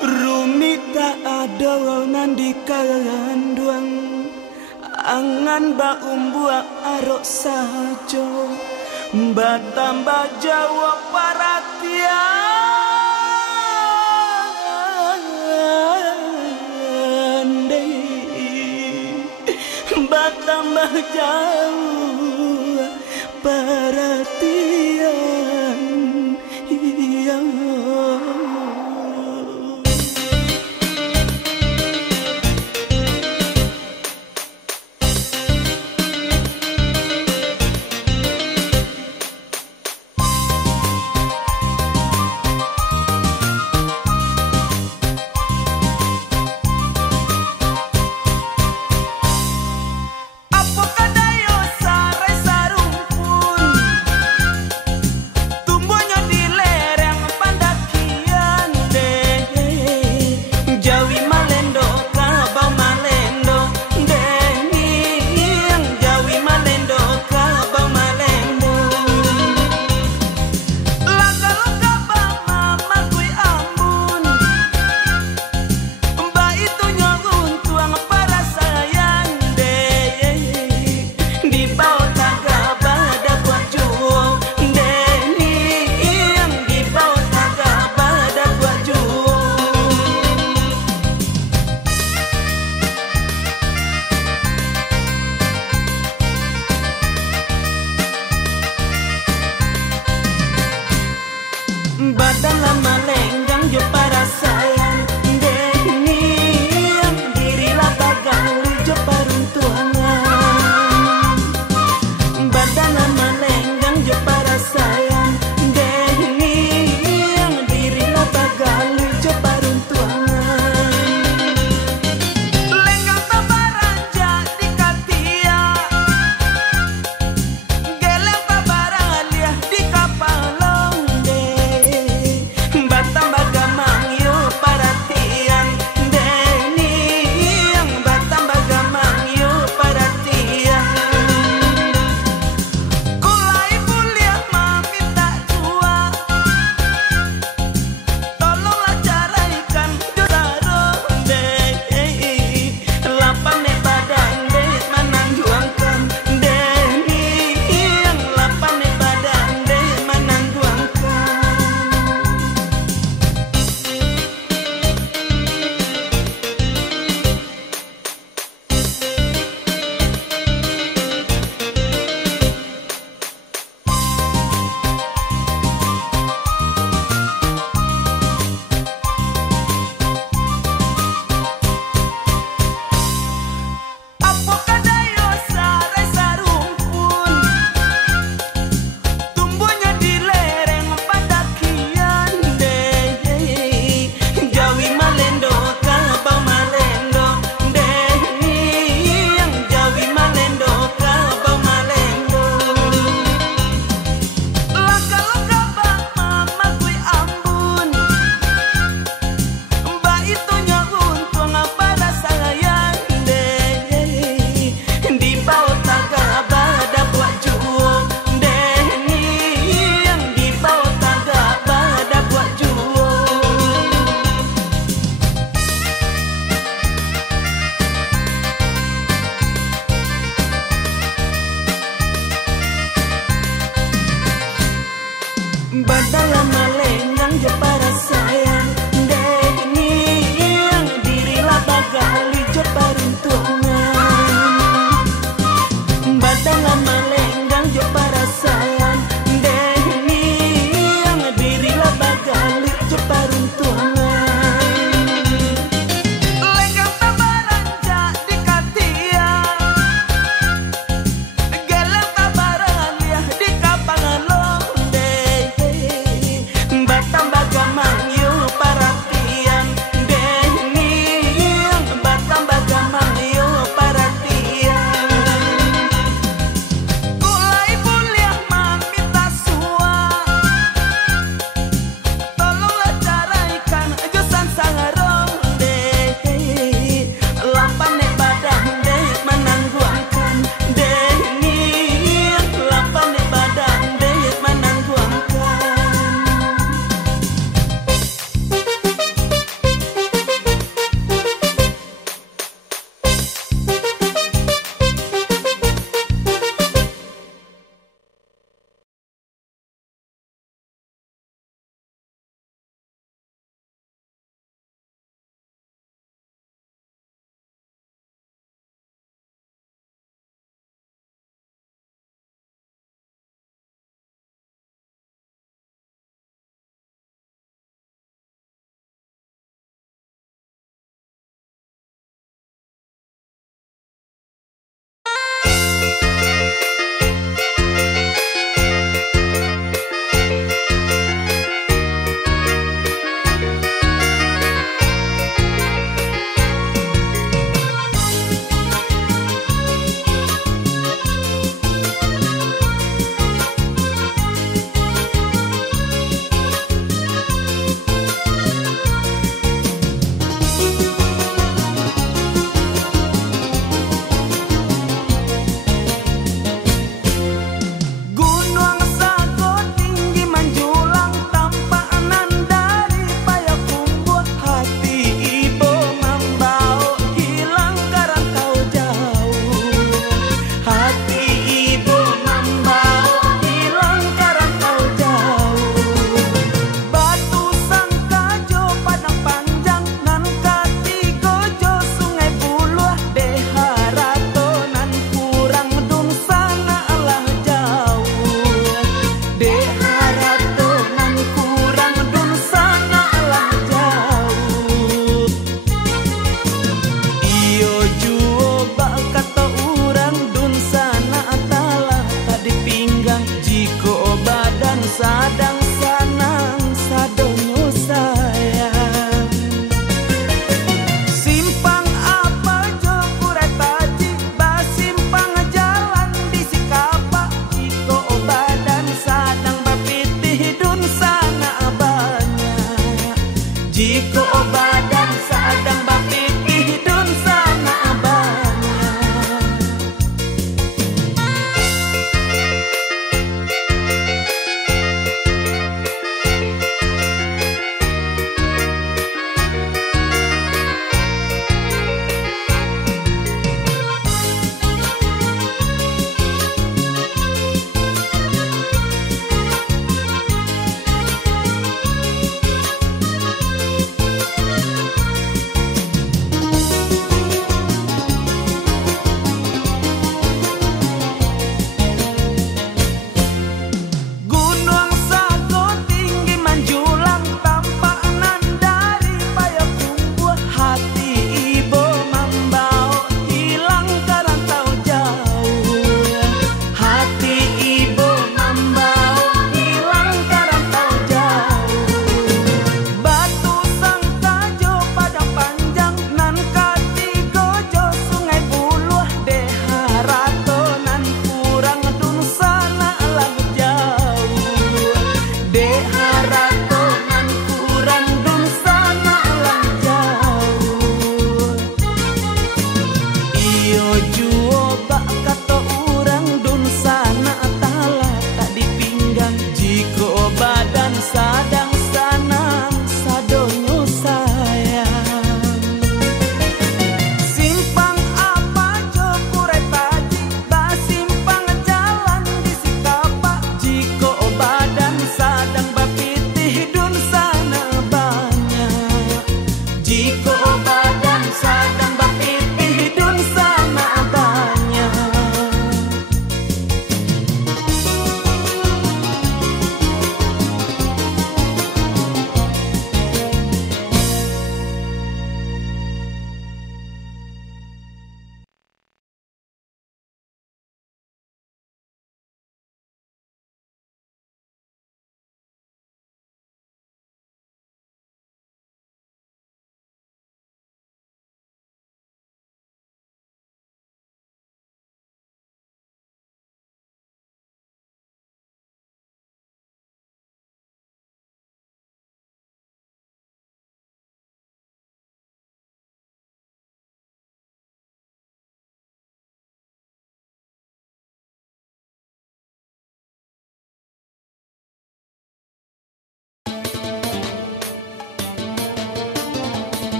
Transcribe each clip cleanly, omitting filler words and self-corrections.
Rumita adonan di kanduang angan ba umbua arok sajo batamba jawa paratian batamba jauh paratian iya. Badan lama lenggang jo para sayang deni dirilah bagang jo paruntuangan. Badan lama lenggang jo para sayang deni dirilah bagang jo paruntuangan. Lenggang tabaraja di katia geleng tabaralia di kapalong badan lama lenggang jo para sayang deni dirilah bagali jo paruntuangan. Badan lama lenggang jo para sayang deni dirilah bagali jo paruntuangan.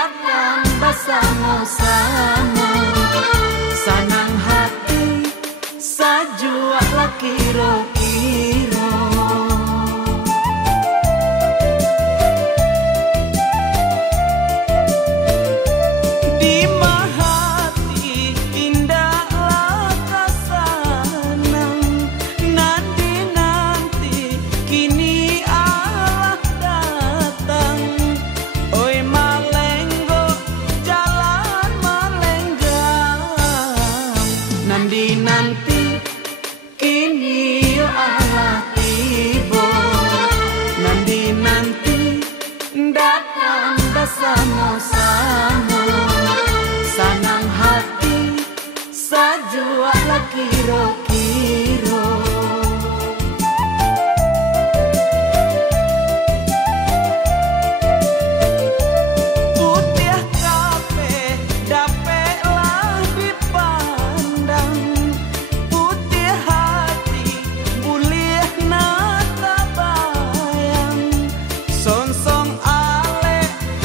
datang bersama-sama, senang hati sajua lah kiro-kiro. Di mahati indahlah kasanang, nanti kini Allah datang. Oi malenggo jalan malenggang, nanti kini yo Allah tibo, nanti datang bersama-sama, senang hati sajua lah kiro-kiro. Putih kape dape lah dipandang, putih hati bulih nata bayang, song-song ale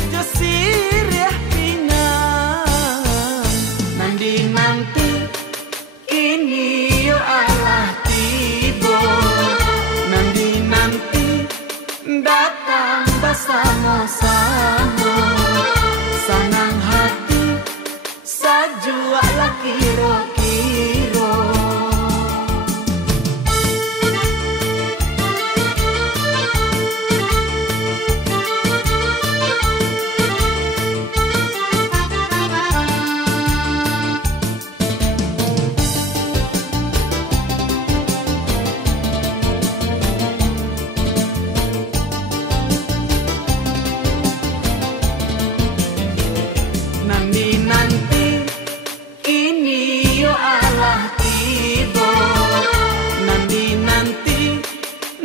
jo sirih pinang, nanti kini yo Allah tibo, nanti datang bersama-sama, senang hati sajua lah kiro-kiro. Nanti kini yo Allah tibo, nanti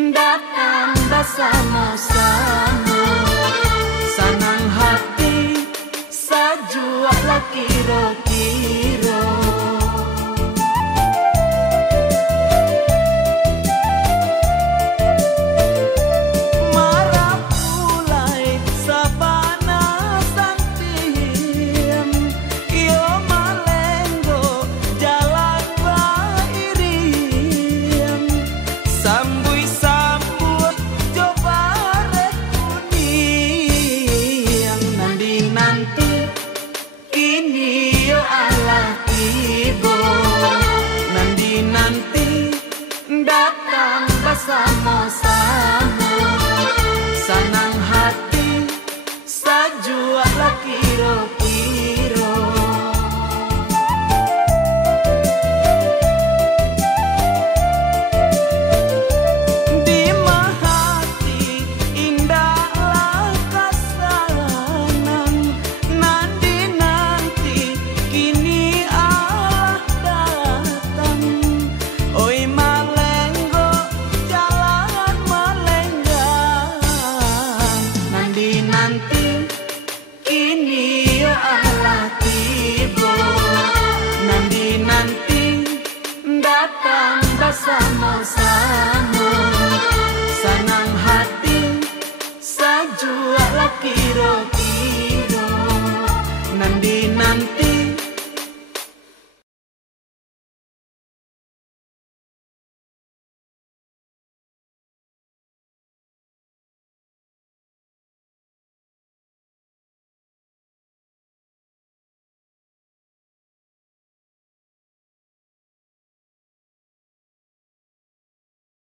datang bersama-sama, senang hati sajua lah kiro-kiro. Marah pulai sabana santiam, yo malenggo jalan bairiam, sambut jo bareh kuniang, nanti kini yo Allah tibo, nanti datang bersama-sama, senang hati sajua lah kiro-kiro. Di mahati indahlah kasanang, nanti kini Allah datang. Oi malenggo jalan malenggang, nanti kini yo Allah